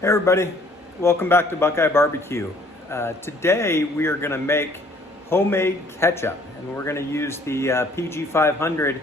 Hey everybody, welcome back to BuQeye Barbecue. Today we are going to make homemade ketchup, and we're going to use the PG 500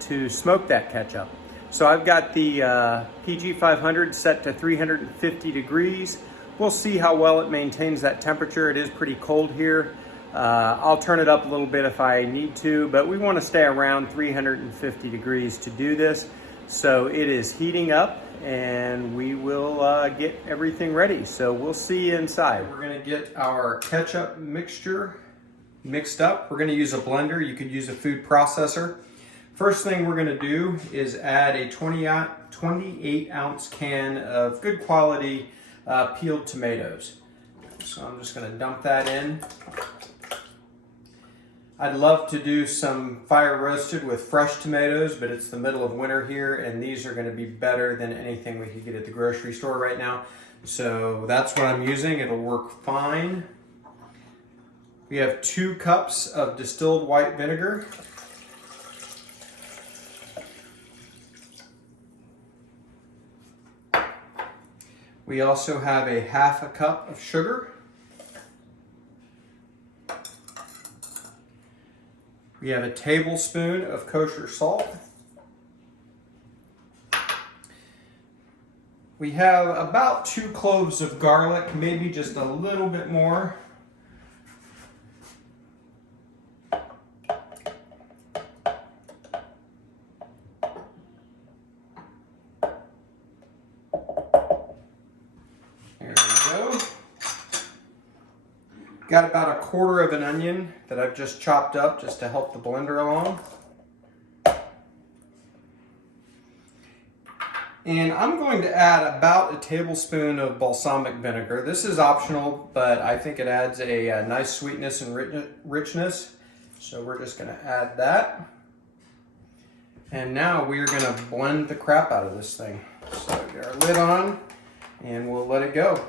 to smoke that ketchup. So I've got the PG 500 set to 350 degrees. We'll see how well it maintains that temperature. It is pretty cold here. I'll turn it up a little bit if I need to, but we want to stay around 350 degrees to do this. So it is heating up, and we will get everything ready. So we'll see you inside. We're gonna get our ketchup mixture mixed up. We're gonna use a blender. You could use a food processor. First thing we're gonna do is add a 28 ounce can of good quality peeled tomatoes. So I'm just gonna dump that in. I'd love to do some fire roasted with fresh tomatoes, but it's the middle of winter here, and these are going to be better than anything we could get at the grocery store right now. So that's what I'm using. It'll work fine. We have 2 cups of distilled white vinegar. We also have a half a cup of sugar. We have a tablespoon of kosher salt. We have about 2 cloves of garlic, maybe just a little bit more. There we go. Got about 1/4 of an onion that I've just chopped up just to help the blender along. And I'm going to add about a tablespoon of balsamic vinegar. This is optional, but I think it adds a nice sweetness and richness. So we're just going to add that. And now we're going to blend the crap out of this thing. So get our lid on and we'll let it go.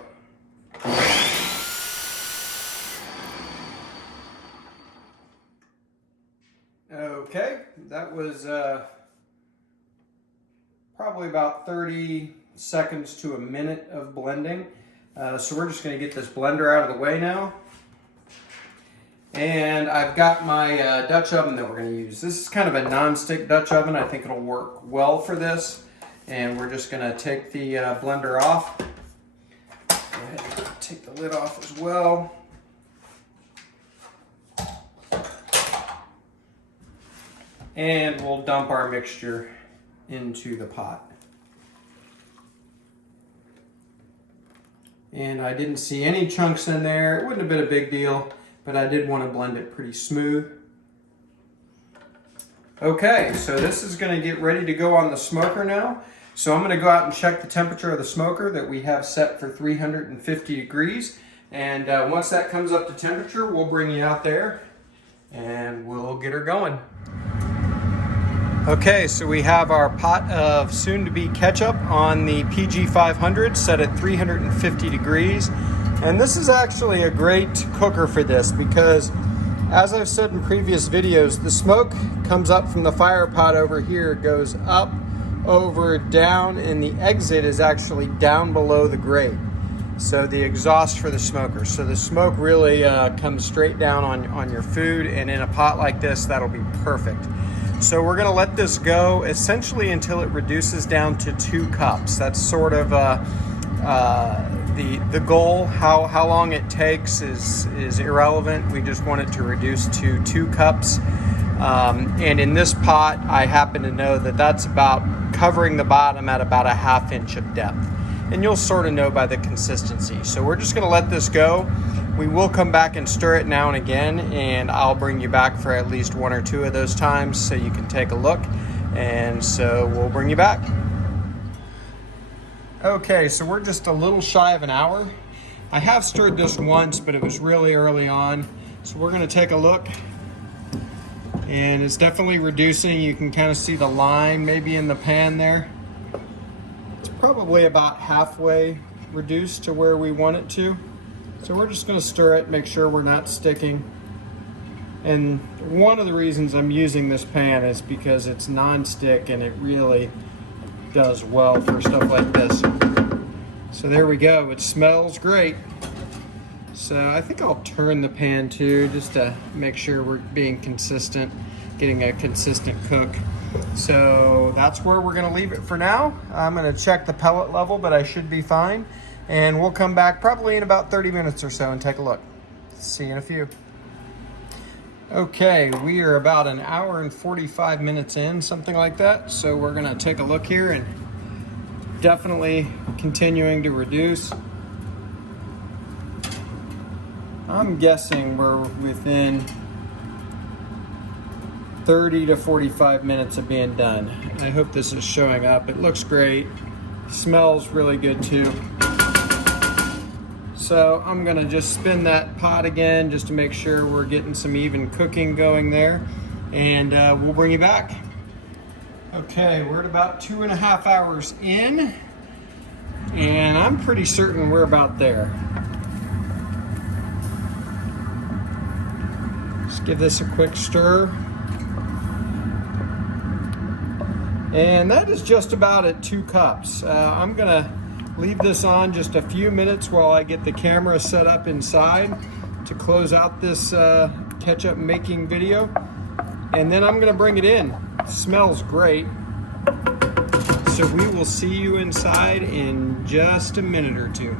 Okay, that was probably about 30 seconds to a minute of blending. So we're just going to get this blender out of the way now. And I've got my Dutch oven that we're going to use. This is kind of a non-stick Dutch oven. I think it'll work well for this. And we're just going to take the blender off. Go ahead and take the lid off as well. And we'll dump our mixture into the pot. And I didn't see any chunks in there. It wouldn't have been a big deal, but I did want to blend it pretty smooth. Okay, so this is going to get ready to go on the smoker now. So I'm going to go out and check the temperature of the smoker that we have set for 350 degrees. And once that comes up to temperature, we'll bring you out there and we'll get her going. Okay, so we have our pot of soon-to-be ketchup on the PG 500 set at 350 degrees. And this is actually a great cooker for this because, as I've said in previous videos, the smoke comes up from the fire pot over here, goes up, over, down, and the exit is actually down below the grate. So the exhaust for the smoker. So the smoke really comes straight down on your food, and in a pot like this, that'll be perfect. So we're going to let this go essentially until it reduces down to 2 cups. That's sort of the goal. How long it takes is irrelevant. We just want it to reduce to 2 cups. And in this pot, I happen to know that that's about covering the bottom at about a 1/2 inch of depth. And you'll sort of know by the consistency. So we're just going to let this go. We will come back and stir it now and again, and I'll bring you back for at least 1 or 2 of those times so you can take a look. And so we'll bring you back. Okay, so we're just a little shy of an hour. I have stirred this once, but it was really early on. So we're going to take a look. And it's definitely reducing. You can kind of see the lime maybe in the pan there. It's probably about halfway reduced to where we want it to. So we're just going to stir it, make sure we're not sticking. And one of the reasons I'm using this pan is because it's non-stick and it really does well for stuff like this. So there we go, it smells great. So I think I'll turn the pan too, just to make sure we're being consistent, getting a consistent cook. So that's where we're gonna leave it for now. I'm gonna check the pellet level, but I should be fine. And we'll come back probably in about 30 minutes or so and take a look. See you in a few. Okay, we are about an hour and 45 minutes in, something like that. So we're gonna take a look here and definitely continuing to reduce. I'm guessing we're within 30 to 45 minutes of being done. I hope this is showing up. It looks great. Smells really good too. So I'm gonna just spin that pot again just to make sure we're getting some even cooking going there. And we'll bring you back. Okay, we're at about 2.5 hours in. And I'm pretty certain we're about there. Just give this a quick stir. And that is just about at 2 cups. I'm gonna leave this on just a few minutes while I get the camera set up inside to close out this ketchup making video. And then I'm gonna bring it in. It smells great. So we will see you inside in just a minute or two.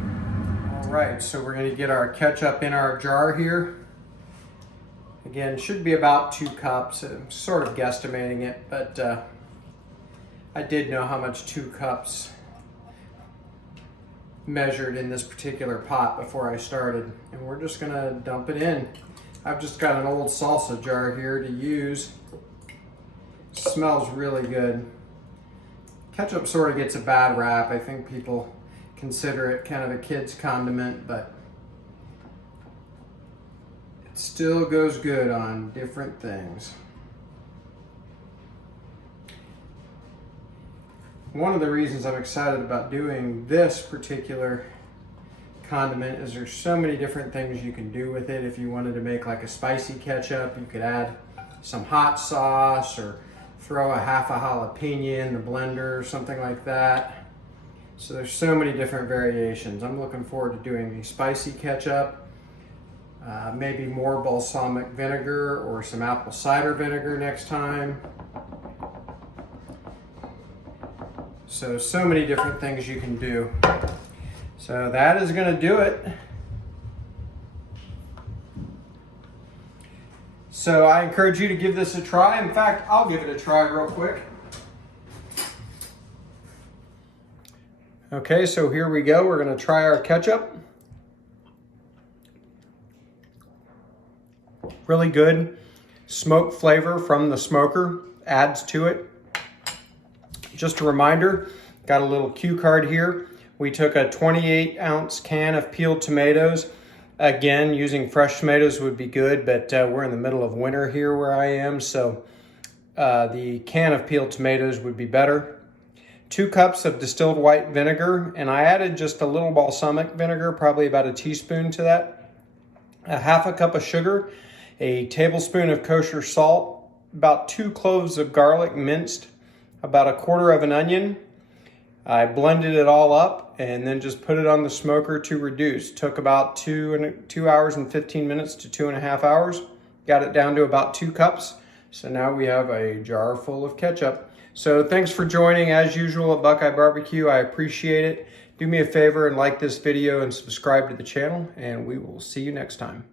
All right, so we're gonna get our ketchup in our jar here. Again, should be about 2 cups. I'm sort of guesstimating it, but I did know how much 2 cups measured in this particular pot before I started. And we're just gonna dump it in. I've just got an old salsa jar here to use. Smells really good. Ketchup sort of gets a bad rap. I think people consider it kind of a kid's condiment, but it still goes good on different things. One of the reasons I'm excited about doing this particular condiment is there's so many different things you can do with it. If you wanted to make like a spicy ketchup, you could add some hot sauce or throw a half a jalapeno in the blender or something like that. So there's so many different variations. I'm looking forward to doing the spicy ketchup, maybe more balsamic vinegar or some apple cider vinegar next time. So many different things you can do. So that is gonna do it. So I encourage you to give this a try. In fact, I'll give it a try real quick. Okay, so here we go. We're gonna try our ketchup. Really good smoke flavor from the smoker adds to it. Just a reminder, got a little cue card here. We took a 28-ounce can of peeled tomatoes. Again, using fresh tomatoes would be good, but we're in the middle of winter here where I am, so the can of peeled tomatoes would be better. 2 cups of distilled white vinegar, and I added just a little balsamic vinegar, probably about a teaspoon to that. A half a cup of sugar, a tablespoon of kosher salt, about 2 cloves of garlic minced, about a quarter of an onion. I blended it all up and then just put it on the smoker to reduce. Took about 2 hours and 15 minutes to 2.5 hours. Got it down to about 2 cups. So now we have a jar full of ketchup. So thanks for joining as usual at BuQeye Barbecue. I appreciate it. Do me a favor and like this video and subscribe to the channel, and we will see you next time.